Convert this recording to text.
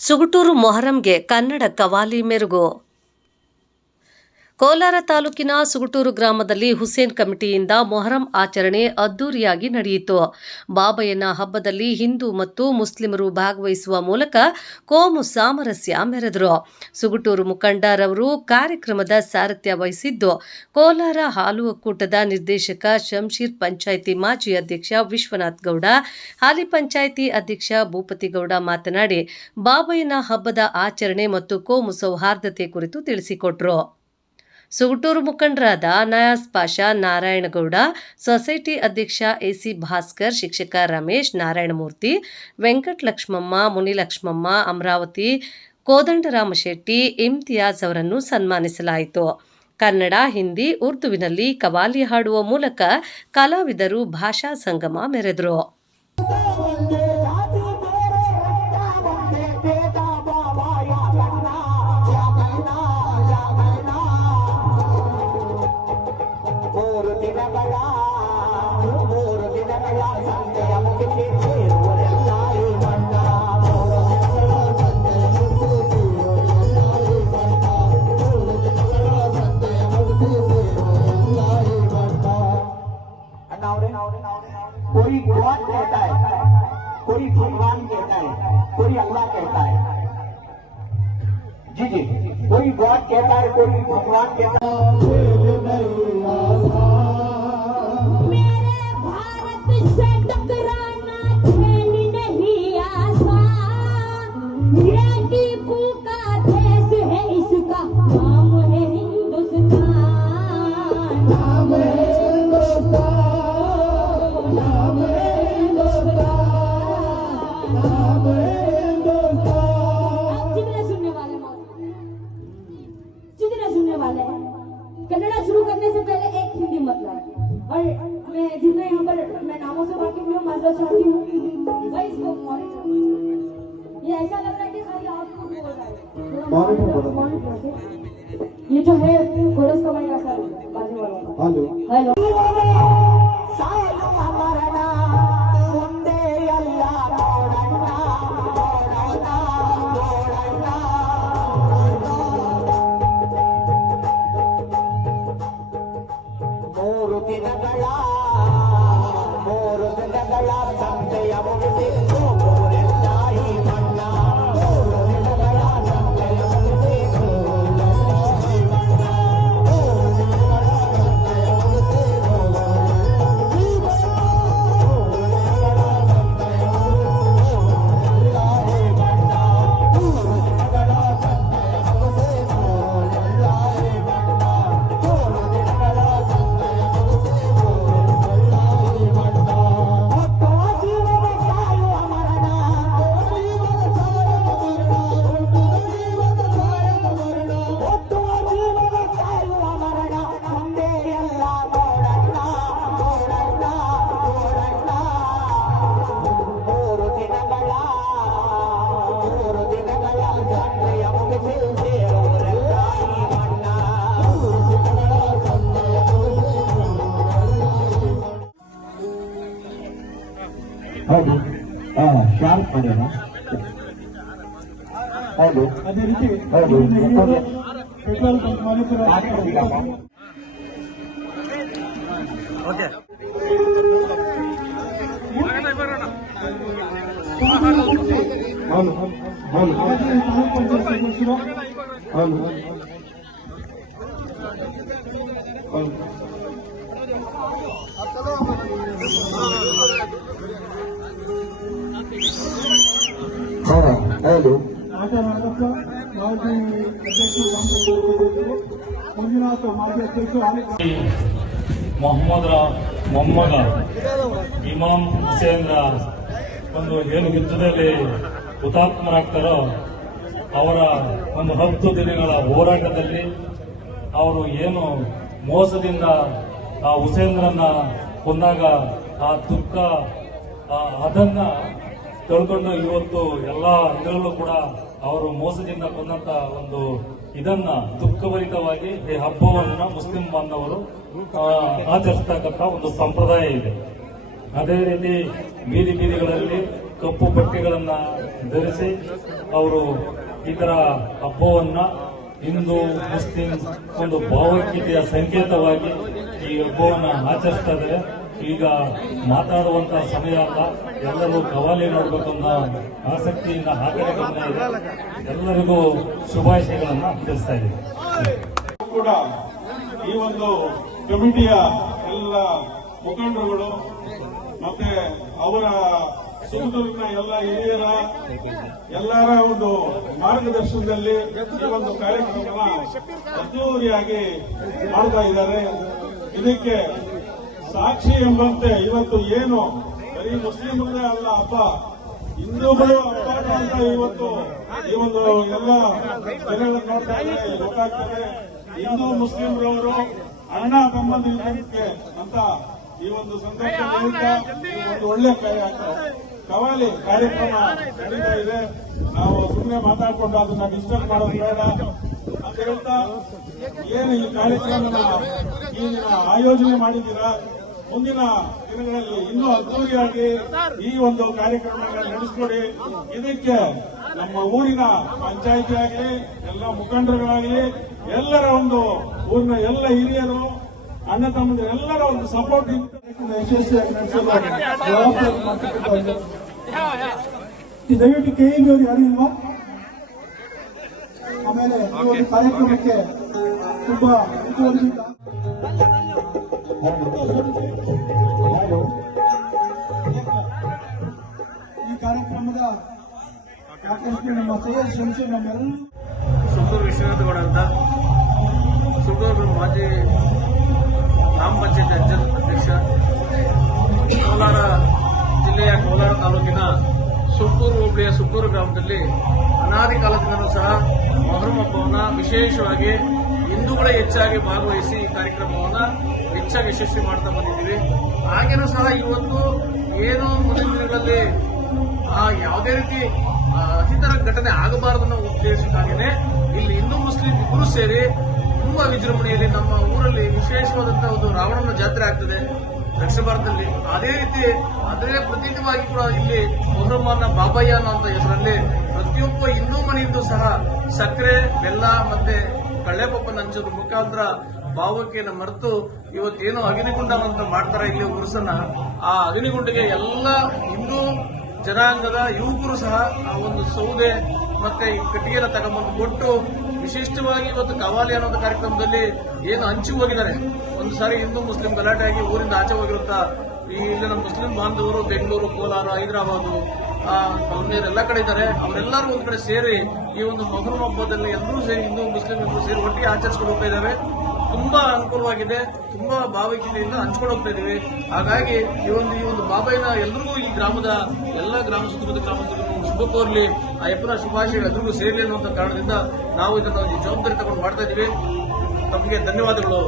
ಸುಗುಟೂರು ಮೊಹರಂಗೆ ಕನ್ನಡ ಕವಾಲಿ ಮೆರುಗು. ಕೋಲಾರ ತಾಲೂಕಿನ ಸುಗುಟೂರು ಗ್ರಾಮದಲ್ಲಿ ಹುಸೇನ್ ಕಮಿಟಿಯಿಂದ ಮೊಹರಂ ಆಚರಣೆ ಅದ್ದೂರಿಯಾಗಿ ನಡೆಯಿತು. ಬಾಬಯ್ಯನ ಹಬ್ಬದಲ್ಲಿ ಹಿಂದೂ ಮತ್ತು ಮುಸ್ಲಿಮರು ಭಾಗವಹಿಸುವ ಮೂಲಕ ಕೋಮು ಸಾಮರಸ್ಯ ಮೆರೆದರು. ಸುಗುಟೂರು ಮುಖಂಡರವರು ಕಾರ್ಯಕ್ರಮದ ಸಾರಥ್ಯ ವಹಿಸಿದ್ದು, ಕೋಲಾರ ಹಾಲು ಒಕ್ಕೂಟದ ನಿರ್ದೇಶಕ ಶಂಶೀರ್ ಪಂಚಾಯಿತಿ ಮಾಜಿ ಅಧ್ಯಕ್ಷ ವಿಶ್ವನಾಥ್ ಗೌಡ, ಹಾಲಿ ಪಂಚಾಯಿತಿ ಅಧ್ಯಕ್ಷ ಭೂಪತಿಗೌಡ ಮಾತನಾಡಿ, ಬಾಬಯ್ಯನ ಹಬ್ಬದ ಆಚರಣೆ ಮತ್ತು ಕೋಮು ಸೌಹಾರ್ದತೆ ಕುರಿತು ತಿಳಿಸಿಕೊಟ್ರು. ಸುಗುಟೂರು ಮುಖಂಡರಾದ ನಯಾಸ್ ಪಾಷಾ, ನಾರಾಯಣಗೌಡ, ಸೊಸೈಟಿ ಅಧ್ಯಕ್ಷ ಎಸಿ ಭಾಸ್ಕರ್, ಶಿಕ್ಷಕ ರಮೇಶ್, ನಾರಾಯಣಮೂರ್ತಿ, ವೆಂಕಟ ಲಕ್ಷ್ಮಮ್ಮ ಮುನಿಲಕ್ಷ್ಮಮ್ಮ ಅಮರಾವತಿ, ಕೋದಂಡರಾಮ ಶೆಟ್ಟಿ, ಇಮ್ತಿಯಾಜ್ ಅವರನ್ನು ಸನ್ಮಾನಿಸಲಾಯಿತು. ಕನ್ನಡ, ಹಿಂದಿ, ಉರ್ದುವಿನಲ್ಲಿ ಕವಾಲಿ ಹಾಡುವ ಮೂಲಕ ಕಲಾವಿದರು ಭಾಷಾ ಸಂಗಮ ಮೆರೆದರು. कोई गॉड कहता है, कोई भगवान कहता है, कोई अल्लाह कहता है। जी जी। कोई गॉड कहता है, कोई भगवान कहता है। कन्नड़ा शुरू करने से पहले एक हिंदी मतलब और मैं जितने यहाँ पर मैं नामों से वाकिफ हूँ माजरा चाहती हूँ भाई इसको मॉनिटर ये ऐसा लग रहा है कि खाली आपको बोल रहा है। ये जो है कोरस का भाई ऐसा बाजू वाला। हेलो हेलो ಮೂರು ದಿನಗಳ ಮೂರು ದಿನಗಳ ಸಂತೆಯ ಮುಗಿಸಿ ಹೌದು. ಹಾ ಶಾರ್ಪ್ ಮಾಡೋಣ ಹೌದು. ಅದೇ ರೀತಿ ಹೌದು. ಪೆಟ್ರೋಲ್ ಬಂಕ್ ಮಾಲೀಕರು ಹೌದು ಹೌದು ಮಾಜಿ ತಾಲೂಕು ಪಂಚಾಯತ್ ಸದಸ್ಯರು ಹೌದು. ಹೌದು. ಹಾ ಹೌದು. ಆಟ ಮೊಮ್ಮಗ ಇಮಾಮ್ ಹುಸೇನ್ರ ಒಂದು ಏನು ಯುದ್ಧದಲ್ಲಿ ಹುತಾತ್ಮರಾಗ್ತಾರೋ ಅವರ ಒಂದು ಹತ್ತು ದಿನಗಳ ಹೋರಾಟದಲ್ಲಿ ಅವರು ಏನು ಮೋಸದಿಂದ ಆ ಹುಸೇಂದ್ರನ್ನ ಕೊಂದಾಗ ಆ ದುಃಖ ಅದನ್ನ ತಿಳ್ಕೊಂಡು ಇವತ್ತು ಎಲ್ಲ ಇದರಲ್ಲೂ ಕೂಡ ಅವರು ಮೋಸದಿಂದ ಬಂದಂತ ಒಂದು ಇದನ್ನ ದುಃಖಭರಿತವಾಗಿ ಈ ಹಬ್ಬವನ್ನ ಮುಸ್ಲಿಂ ಬಾಂಧವರು ಆಚರಿಸತಕ್ಕಂತ ಒಂದು ಸಂಪ್ರದಾಯ ಇದೆ. ಅದೇ ರೀತಿ ಬೀದಿ ಬೀದಿಗಳಲ್ಲಿ ಕಪ್ಪು ಬಟ್ಟೆಗಳನ್ನ ಧರಿಸಿ ಅವರು ಈ ತರ ಹಬ್ಬವನ್ನ ಹಿಂದೂ, ಮುಸ್ಲಿಂ ಒಂದು ಭಾವೈಕ್ಯತೆಯ ಸಂಕೇತವಾಗಿ ಈ ಹಬ್ಬವನ್ನು ಆಚರಿಸ್ತಾ ಇದ್ದಾರೆ. ಈಗ ಮಾತಾಡುವಂತ ಸಮಯ ಅಲ್ಲ. ಎಲ್ಲರೂ ಕವಾಲಿ ನೋಡ್ಬೇಕು ಅನ್ನೋ ಆಸಕ್ತಿಯಿಂದ ಇದೆ ಎಲ್ಲರಿಗೂ ಶುಭಾಶಯಗಳನ್ನ ತಿಳಿಸ್ತಾ ಇದ್ದೀನಿ. ಕೂಡ ಈ ಒಂದು ಕಮಿಟಿಯ ಎಲ್ಲ ಮುಖಂಡರುಗಳು ಮತ್ತೆ ಅವರ ಸುತ್ತಲಿನ ಎಲ್ಲ ಹಿರಿಯರ ಎಲ್ಲರ ಒಂದು ಮಾರ್ಗದರ್ಶನದಲ್ಲಿ ಈ ಒಂದು ಕಾರ್ಯಕ್ರಮ ಅದ್ದೂರಿಯಾಗಿ ಮಾಡ್ತಾ ಇದ್ದಾರೆ. ಇದಕ್ಕೆ ಸಾಕ್ಷಿ ಎಂಬಂತೆ ಇವತ್ತು ಏನು? ಬರೀ ಮುಸ್ಲಿಮರೇ ಅಲ್ಲ ಹಬ್ಬ ಹಿಂದೂಗಳು ಹಬ್ಬ ಅಂತ ಇವತ್ತು ಈ ಒಂದು ಎಲ್ಲ ಜನಗಳನ್ನ ನೋಡ್ತಾ ಇದ್ದಾರೆ ಗೊತ್ತಾಗ್ತದೆ ಹಿಂದೂ ಮುಸ್ಲಿಮರವರು ಅಣ್ಣ ತಮ್ಮಂದಿ ಅಂತ ಈ ಒಂದು ಸಂದರ್ಭ ಒಂದು ಒಳ್ಳೆ ಕವಾಲಿ ಕಾರ್ಯಕ್ರಮ ನಡೀತಾ ಇದೆ. ನಾವು ಸುಮ್ಮನೆ ಮಾತಾಡ್ಕೊಂಡು ಅದನ್ನ ಡಿಸ್ಟರ್ಬ್ ಮಾಡೋದು ಬೇಡ. ಅಂತ ಹೇಳ್ತಾ, ಏನು ಈ ಕಾರ್ಯಕ್ರಮನ ಈ ಆಯೋಜನೆ ಮಾಡಿದ್ದೀರಾ? ಮುಂದಿನ ದಿನಗಳಲ್ಲಿ ಇನ್ನೂ ಅದ್ದೂರಿಯಾಗಿ ಈ ಒಂದು ಕಾರ್ಯಕ್ರಮಗಳನ್ನು ನಡೆಸಿಕೊಡಿ. ಇದಕ್ಕೆ ನಮ್ಮ ಊರಿನ ಪಂಚಾಯಿತಿ ಆಗಲಿ ಎಲ್ಲ ಮುಖಂಡರುಗಳಾಗಲಿ, ಎಲ್ಲರ ಒಂದು ಊರಿನ ಎಲ್ಲ ಹಿರಿಯರು, ಅಣ್ಣ ತಮ್ಮಂದಿರು ಎಲ್ಲರ ಒಂದು ಸಪೋರ್ಟ್ ಯಶಸ್ವಿಯಾಗಿ ದಯವಿಟ್ಟು ಕೆ ಇ ಅವರು ಯಾರು ಇಲ್ವಾ? ಆಮೇಲೆ ಈ ಒಂದು ಕಾರ್ಯಕ್ರಮಕ್ಕೆ ತುಂಬಾ ಈ ಕಾರ್ಯಕ್ರಮದ ಆಕರ್ಷಣೆ ನಮ್ಮ ಸೈಯದ್ ಶಂಸು ನಮ್ಮೆಲ್ಲ ಸುತ್ತೂರು ವಿಶ್ವನಾಥ ಗೌಡ ಅಂತ. ಸುತ್ತೂರು ಮಾಜಿ ಗ್ರಾಮ ಪಂಚಾಯತ್ ಅಧ್ಯಕ್ಷ ಕೋಲಾರ ಜಿಲ್ಲೆಯ ಕೋಲಾರ ತಾಲೂಕಿನ ಸುಕ್ಕೂರು ಹೋಬಳಿಯ ಸುಕ್ಕೂರು ಗ್ರಾಮದಲ್ಲಿ ಅನಾದಿ ಕಾಲದಿಂದಲೂ ಸಹ ಮೊಹರಂ ಹಬ್ಬವನ್ನು ವಿಶೇಷವಾಗಿ ಹಿಂದೂಗಳೇ ಹೆಚ್ಚಾಗಿ ಭಾಗವಹಿಸಿ ಈ ಕಾರ್ಯಕ್ರಮವನ್ನು ಹೆಚ್ಚಾಗಿ ಯಶಸ್ವಿ ಮಾಡ್ತಾ ಬಂದಿದ್ದೀವಿ. ಹಾಗೇನೂ ಸಹ ಇವತ್ತು ಏನು ಮುಂದಿನ ದಿನಗಳಲ್ಲಿ ಯಾವುದೇ ರೀತಿ ಅಹಿತರ ಘಟನೆ ಆಗಬಾರದು ಅನ್ನೋ ಇಲ್ಲಿ ಹಿಂದೂ ಮುಸ್ಲಿಂ ಇಬ್ಬರು ಸೇರಿ ತುಂಬಾ ವಿಜೃಂಭಣೆಯಲ್ಲಿ ನಮ್ಮ ಊರಲ್ಲಿ ವಿಶೇಷವಾದಂತಹ ಒಂದು ರಾವಣನ ಜಾತ್ರೆ ಆಗ್ತದೆ ದಕ್ಷಿಣ ಭಾರತದಲ್ಲಿ. ಅದೇ ರೀತಿ ಅದೇ ಪ್ರತೀಕವಾಗಿ ಕೂಡ ಇಲ್ಲಿ ಮೊಹರಮ್ಮನ ಬಾಬಯ್ಯ ಅನ್ನೋ ಹೆಸರಲ್ಲಿ ಪ್ರತಿಯೊಬ್ಬ ಹಿಂದೂ ಮನೆಯಿಂದೂ ಸಹ ಸಕ್ಕರೆ, ಬೆಲ್ಲ ಮತ್ತೆ ಕಳ್ಳೆಪಪ್ಪನ ಹಂಚೋದ್ರ ಮುಖಾಂತರ ಭಾವಕ್ಕೆನ ಮರೆತು ಇವತ್ತೇನು ಅಗ್ನಿಗುಂಡ ಅಂತ ಮಾಡ್ತಾರೆ ಇಲ್ಲಿ ಉರುಸನ್ನ ಆ ಅಗ್ನಿಗುಂಡಿಗೆ ಎಲ್ಲ ಹಿಂದೂ ಜನಾಂಗದ ಯುವಕರು ಸಹ ಆ ಒಂದು ಸೌದೆ ಮತ್ತೆ ಈ ಕಟ್ಟಿಗೆನ ತಗೊಂಬಂದು ಕೊಟ್ಟು ವಿಶಿಷ್ಟವಾಗಿ ಇವತ್ತು ಕವಾಲಿ ಅನ್ನೋ ಕಾರ್ಯಕ್ರಮದಲ್ಲಿ ಏನು ಹಂಚಿ ಹೋಗಿದ್ದಾರೆ. ಒಂದು ಸಾರಿ ಹಿಂದೂ ಮುಸ್ಲಿಂ ಗಲಾಟೆ ಆಗಿ ಊರಿಂದ ಆಚೆ ಹೋಗಿರುತ್ತಾ ಈ ನಮ್ಮ ಮುಸ್ಲಿಂ ಬಾಂಧವರು, ಬೆಂಗಳೂರು, ಕೋಲಾರ, ಹೈದರಾಬಾದ್ ಪಲ್ಮೇರ್ ಎಲ್ಲ ಕಡೆ ಇದ್ದಾರೆ. ಅವರೆಲ್ಲರೂ ಒಂದು ಕಡೆ ಸೇರಿ ಈ ಒಂದು ಮೊಹರಂ ಹಬ್ಬದಲ್ಲಿ ಎಲ್ಲರೂ ಸೇರಿ ಹಿಂದೂ, ಮುಸ್ಲಿಂ ಎಲ್ಲರೂ ಸೇರಿ ಒಟ್ಟಿಗೆ ಆಚರಿಸ್ಕೊಂಡು ಹೋಗ್ತಾ ಇದ್ದಾರೆ. ತುಂಬಾ ಅನುಕೂಲವಾಗಿದೆ, ತುಂಬಾ ಭಾವೈಕ್ಯತೆಯಿಂದ ಹಂಚ್ಕೊಂಡು ಹೋಗ್ತಾ ಇದೀವಿ. ಹಾಗಾಗಿ ಈ ಒಂದು ಈ ಒಂದು ಬಾಬಾಯಿನ ಎಲ್ರಿಗೂ ಈ ಗ್ರಾಮದ ಎಲ್ಲ ಗ್ರಾಮ ಸುತ್ತಮುತ್ತ ಗ್ರಾಮಸ್ಥರಿಗೂ ಶುಭ ಕೋರ್ಲಿ, ಆ ಯಪ್ಪನ ಶುಭಾಶಯ ಎಲ್ರಿಗೂ ಸೇರಲಿ ಅನ್ನುವಂಥ ಕಾರಣದಿಂದ ನಾವು ಇದನ್ನು ಜವಾಬ್ದಾರಿ ತಗೊಂಡು ಮಾಡ್ತಾ ಇದೀವಿ. ತಮಗೆ ಧನ್ಯವಾದಗಳು.